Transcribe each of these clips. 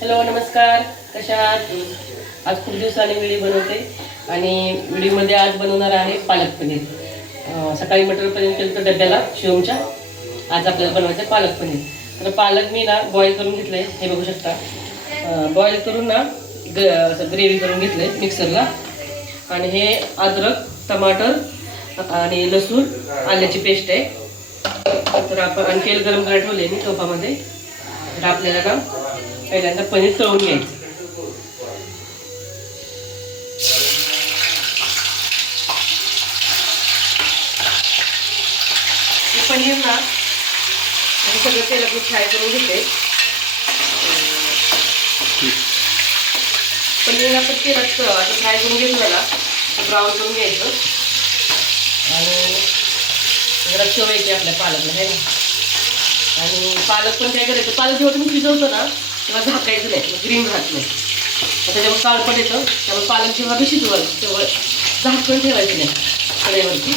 Hello नमस्कार. कशा आहात? आज खूप दिवसाने व्हिडिओ बनवते आणि व्हिडिओमध्ये आज बनवणार आहे पालक पनीर. सकाळी मटर पनीर केलं तर डब्याला शिवमच्या. आज आपल्याला बनवायचं आहे पालक पनीर. तर पालक मी ना बॉईल करून घेतलं आहे हे बघू शकता. बॉईल करून ना ग असं ग्रेव्ही करून घेतलं आहे मिक्सरला आणि हे अद्रक टमाटर आणि लसूण आल्याची पेस्ट आहे. तर आपण आणि तेल गरम करायला ठेवले मी टोपामध्ये. तर आपल्याला ना पहिल्यांदा पनीर तळून घ्यायचं. पनीर ना आणि सगळं तेलात फ्राय करून घेते. पनीर आपण तेलात असं फ्राय करून घेतलं ना ब्राऊन करून घ्यायचं. आणि जरा शेवायची आपल्या पालकला आहे ना आणि पालक पण काय करायचं पालक जेव्हा तुम्ही शिजवतो ना तेव्हा झाकायचं नाही ग्रीन राहत नाही. त्याच्यामुळे काळपट येतं त्यामुळे पालक जेव्हा बी शिजवाल तेव्हा झाकण ठेवायचं नाही कडेवरती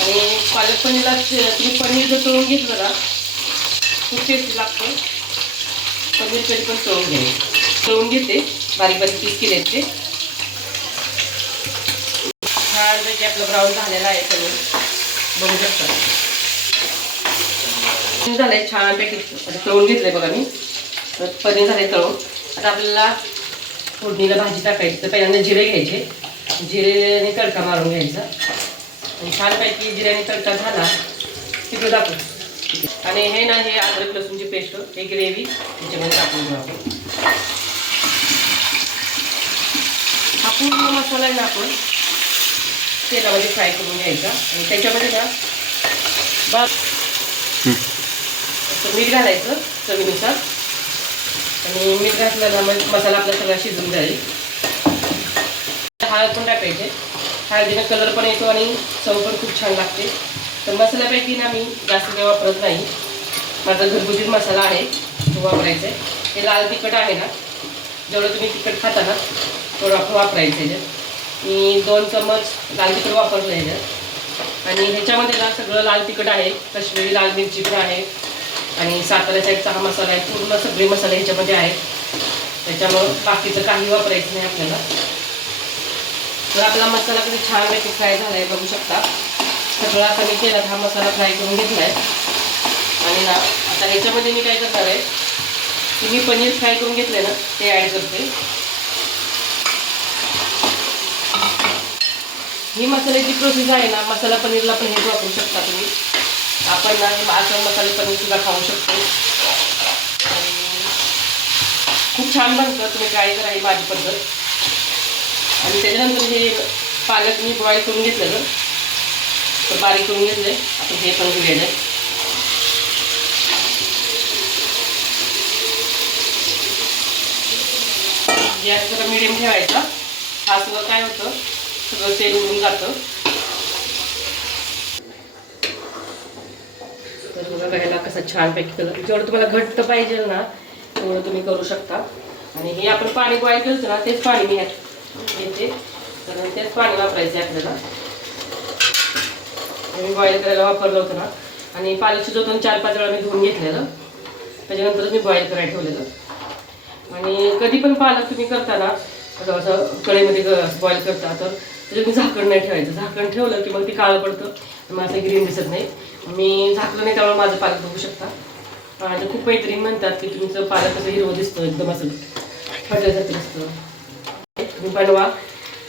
आणि पालक पनीरला तुम्ही पनीर जर तळून घेतलं ना खूप टेस्टी लागतं. पनीर कधी पण तळून घ्यायचं तळून घेते बारीक बारीक पीस केले ते. छान पैकी आपलं ब्राऊन झालेला आहे पनीर बघू शकता. झालंय छानपैकी आता तळून घेतलंय बघा मी. तर पनीर झाले तळून. आता आपल्याला फोडणीला भाजी टाकायची. तर पहिल्यांदा जिरे घ्यायचे. जिरेने तडका मारून घ्यायचा. आणि छानपैकी जिऱ्याने तडका झाला तिकडे टाकू. आणि हे ना हे अद्रक लसूणची पेस्ट हे ग्रेव्ही त्याच्यामध्ये टाकून घेऊ आपण. हा पूर्ण मसाला आहे ना आपण तेलामध्ये फ्राय करून घ्यायचा. आणि त्याच्यामध्ये ना बस तर मीठ घालायचं चवीनुसार. आणि मीठ घातलं ना मग मसाला आपला सगळा शिजून जाईल. हळद पण टाकायचे. हळदीनं कलर पण येतो आणि चव पण खूप छान लागते. तर मसाल्यापैकी ना मी जास्त काही वापरत नाही. माझा घरगुती मसाला आहे तो वापरायचा आहे. हे लाल तिखट आहे ना जेवढं तुम्ही तिखट खाता ना तेवढं आपण वापरायचं आहे. मी दोन चम्मच लाल तिखट वापरलं आहे. आणि ह्याच्यामध्ये ना सगळं लाल तिखट आहे कश्मीरी लाल मिरची पण आहे आणि सातारा साईडचा हा मसाला आहे पूर्ण सगळे मसाले ह्याच्यामध्ये आहेत. त्याच्यामुळं बाकीचं काही वापरायचं नाही आपल्याला. तर आपला मसाला किती छानपैकी फ्राय झाला आहे बघू शकता. सगळा आता मी केला हा मसाला फ्राय करून घेतला आहे आणि ना आता ह्याच्यामध्ये मी काय करणार आहे की मी पनीर फ्राय करून घेतले ना ते ॲड करते. ही मसाल्याची प्रोसेस आहे ना मसाला पनीरला पण हेच वापरू शकता तुम्ही. आपण ना हे असं मसाले पनीर सुद्धा खाऊ शकतो. आणि खूप छान बनतं तुम्ही ट्राय करा ही माझी पद्धत. आणि त्याच्यानंतर हे पालक मी बॉईल करून घेतलेलं. तर बारीक करून घेतलं आपण हे पण घेऊया गॅस जरा मिडियम ठेवायचा. हा सगळं काय होतं? सगळं तेल उडून जातं तर बघा बघायला कसं छानपैकी कलर जेवढं तुम्हाला घट्ट पाहिजे ना तेवढं तुम्ही करू शकता. आणि हे आपण पाणी बॉईल केलं ना तेच पाणी मी ह्यात घेते. तेच पाणी वापरायचं आपल्याला. मी बॉईल करायला वापरलं होतं ना. आणि पालक शिजवतून चार पाच वेळा मी धुवून घेतलेलं त्याच्यानंतर मी बॉईल करायला ठेवलेलं. आणि कधी पण पालक तुम्ही करताना असं असं कढईमध्ये बॉईल करता तर त्याच्यात मी झाकण नाही ठेवायचं. झाकण ठेवलं की मग ते काळं पडतं. मग असं ग्रीन दिसत नाही. मी झाकलं नाही त्यामुळे माझं पालक बघू शकता. माझं खूप मैत्रीण म्हणतात की तुमचं पालक कसं हिरवं दिसतं एकदम असं फटल्यासारखं दिसतं. तुम्ही बनवा.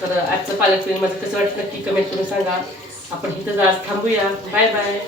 तर आजचं पालक फिल्म माझं कसं वाटतं नक्की कमेंट करून सांगा. आपण इथं आज थांबूया. Bye bye